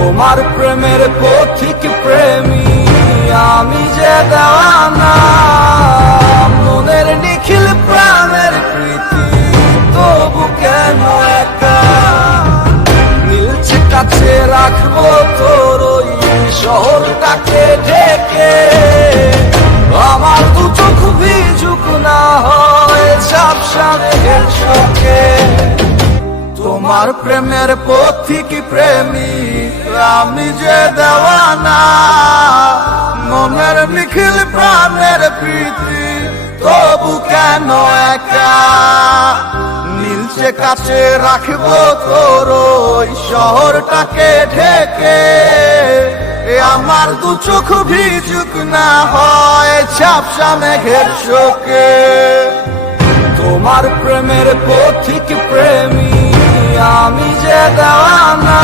তোমার প্রেমের পথিক প্রেমী আমি যে দেওয়ানা, মনের নিখিল প্রাণের প্রীতি তবু কেন একা। মিলছে কাছে রাখবো তোর ওই শহরটাকে ঢেকে, আমার দু চোখ ভিজুক না হয় ঝাপসা মেঘের শোকে। তোমার প্রেমের পথিক প্রেমী আমি যে দেওয়ানা, মনের নিখিল প্রাণের প্রীতি তবু কেন একা। মিলছে কাছে রাখবো তোর ওই শহরটাকে ঢেকে, আমার দু চোখ ভিজুক না হয় ঝাপসা মেঘের শোকে। তোমার প্রেমের পথিক প্রেমী আমি যে দেওয়ানা।